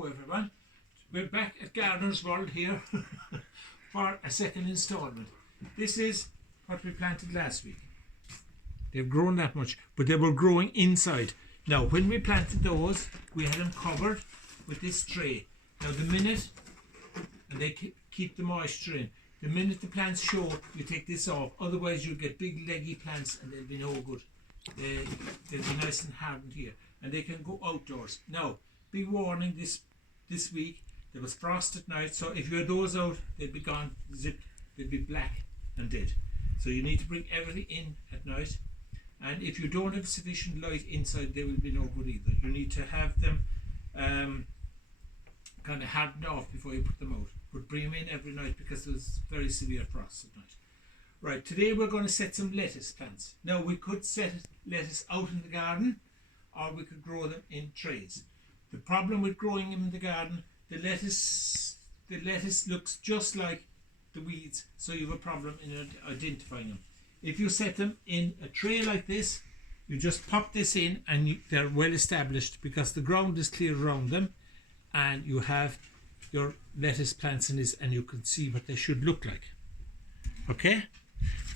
Hello everyone, we're back at Gardener's World here for a second instalment. This is what we planted last week. They've grown that much, but they were growing inside. Now when we planted those, we had them covered with this tray. Now the minute, and they keep the moisture in, the minute the plants show, you take this off, otherwise you'll get big leggy plants and they'll be no good. They'll be nice and hardened here, and they can go outdoors. Now, big warning this week, there was frost at night, so if you had those out, they'd be gone, zipped, they'd be black and dead. So you need to bring everything in at night, and if you don't have sufficient light inside, they will be no good either. You need to have them kind of hardened off before you put them out, but bring them in every night because there's very severe frost at night. Right, today we're going to set some lettuce plants. Now we could set lettuce out in the garden, or we could grow them in trays. The problem with growing them in the garden, the lettuce looks just like the weeds, so you have a problem in identifying them. If you set them in a tray like this, you just pop this in and they're well established because the ground is clear around them, and you have your lettuce plants in this, and you can see what they should look like. Okay?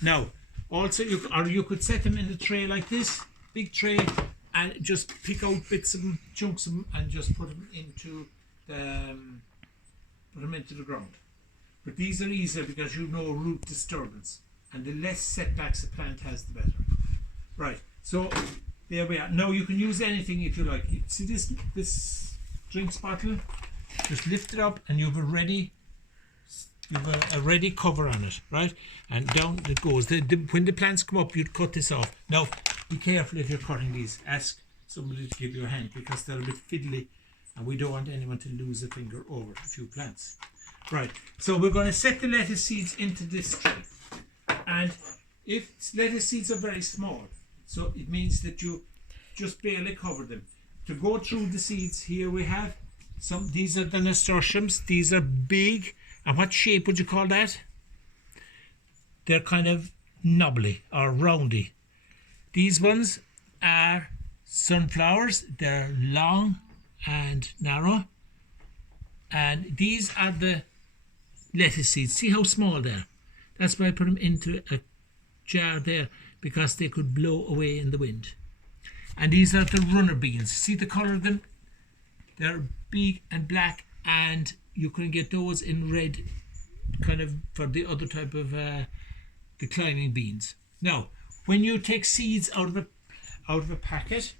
Now, also you could set them in a tray like this, big tray, and just pick out bits of them, chunks of them, and just put them into the ground. But these are easier because you know root disturbance, and the less setbacks a plant has, the better. Right, so there we are. Now you can use anything if you like. See this drinks bottle? Just lift it up, and you've a ready cover on it, right? And down it goes. When the plants come up, you'd cut this off. Now, be careful if you're cutting these. Ask somebody to give you a hand because they're a bit fiddly, and we don't want anyone to lose a finger over a few plants. Right, so we're going to set the lettuce seeds into this tray. And if lettuce seeds are very small, so it means that you just barely cover them. To go through the seeds, here we have these are the nasturtiums. These are big. And what shape would you call that? They're kind of knobbly or roundy. These ones are sunflowers. They're long and narrow. And these are the lettuce seeds. See how small they are? That's why I put them into a jar there, because they could blow away in the wind. And these are the runner beans. See the colour of them? They're big and black, and you can get those in red, kind of for the other type of declining beans. Now, when you take seeds out of a packet,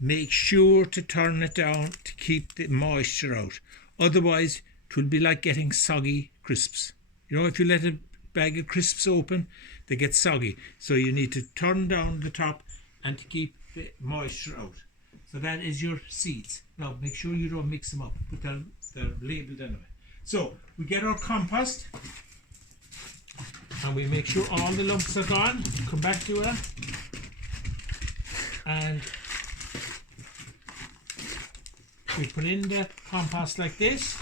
make sure to turn it down to keep the moisture out. Otherwise, it will be like getting soggy crisps. You know, if you let a bag of crisps open, they get soggy. So you need to turn down the top and to keep the moisture out. So that is your seeds. Now, make sure you don't mix them up, but they're labelled anyway. So we get our compost, and we make sure all the lumps are gone. Come back to it, and we put in the compost like this,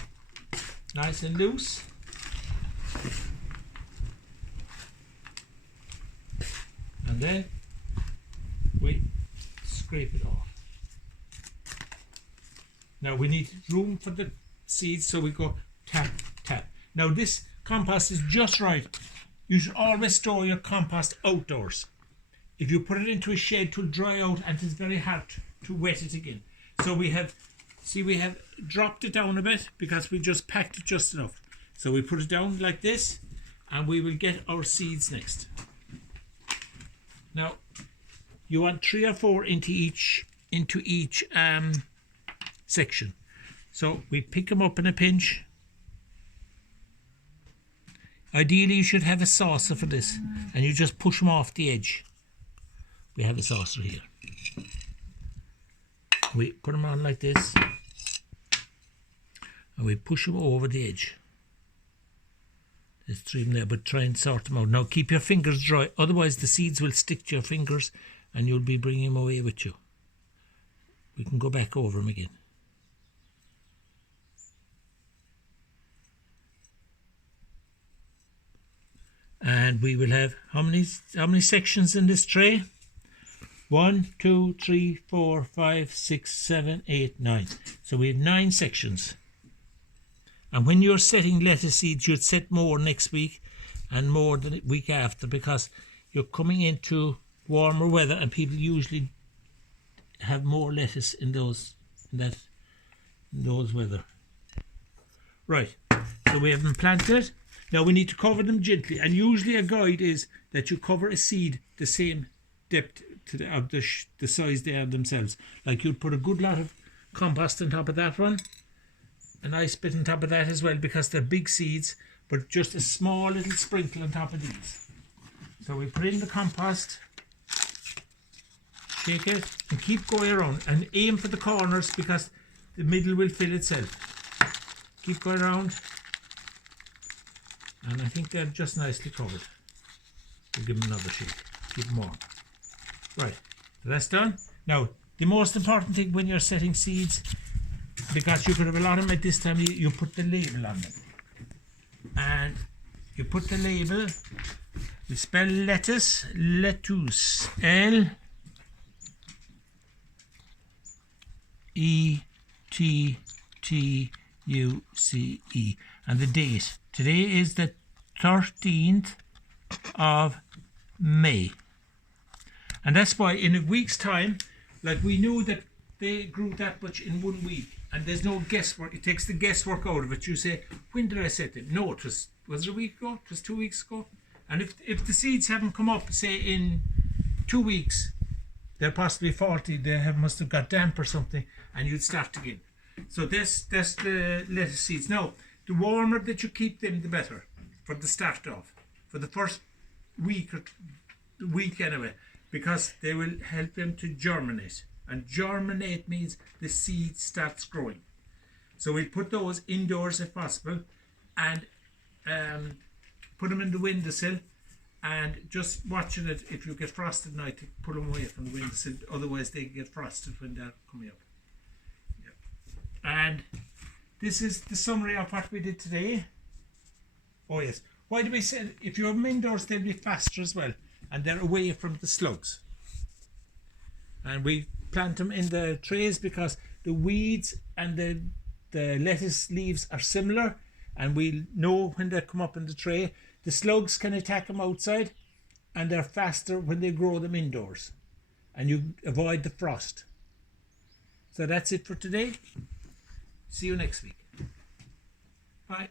nice and loose. And then we scrape it off. Now we need room for the seeds, so we go tap, tap. Now this compost is just right. You should always store your compost outdoors. If you put it into a shed, it will dry out, and it's very hard to wet it again. So we have dropped it down a bit because we just packed it just enough. So we put it down like this, and we will get our seeds next. Now you want 3 or 4 into each section. So we pick them up in a pinch. Ideally you should have a saucer for this, and you just push them off the edge. We have a saucer here. We put them on like this, and we push them over the edge. There's 3 of them there, but try and sort them out. Now keep your fingers dry, otherwise the seeds will stick to your fingers and you'll be bringing them away with you. We can go back over them again. And we will have how many sections in this tray? 1, 2, 3, 4, 5, 6, 7, 8, 9. So we have 9 sections. And when you're setting lettuce seeds, you'd set more next week and more the week after, because you're coming into warmer weather and people usually have more lettuce in those weather. Right, so we have them planted. Now we need to cover them gently, and usually a guide is that you cover a seed the same depth of the size they are themselves. Like you'd put a good lot of compost on top of that one, a nice bit on top of that as well, because they're big seeds, but just a small little sprinkle on top of these. So we put in the compost, shake it, and keep going around, and aim for the corners because the middle will fill itself. Keep going around, and I think they're just nicely covered. We'll give them another shake, keep them warm. Right, so that's done. Now, the most important thing when you're setting seeds, because you could have a lot of them at this time, you put the label on them. And you put the label, you spell lettuce, L-E-T-T-U-C-E, and the date. Today is the 13th of May. And that's why in a week's time, like we knew that they grew that much in 1 week, and there's no guesswork. It takes the guesswork out of it. You say, when did I set it? No, was it a week ago? It was 2 weeks ago? And if the seeds haven't come up, say in 2 weeks, they're possibly faulty. They must have got damp or something, and you'd start again. So that's the lettuce seeds. Now, the warmer that you keep them, the better for the start off, for the first week anyway, because they will help them to germinate. And germinate means the seed starts growing. So we put those indoors if possible, and put them in the windowsill, and just watching it. If you get frosted at night, put them away from the windowsill. Otherwise, they get frosted when they're coming up. Yeah. And this is the summary of what we did today. Oh yes. Why do we say if you have them indoors, they'll be faster as well, and they're away from the slugs. And we plant them in the trays because the weeds and the lettuce leaves are similar, and we know when they come up in the tray. The slugs can attack them outside, and they're faster when they grow them indoors, and you avoid the frost. So that's it for today. See you next week. Bye.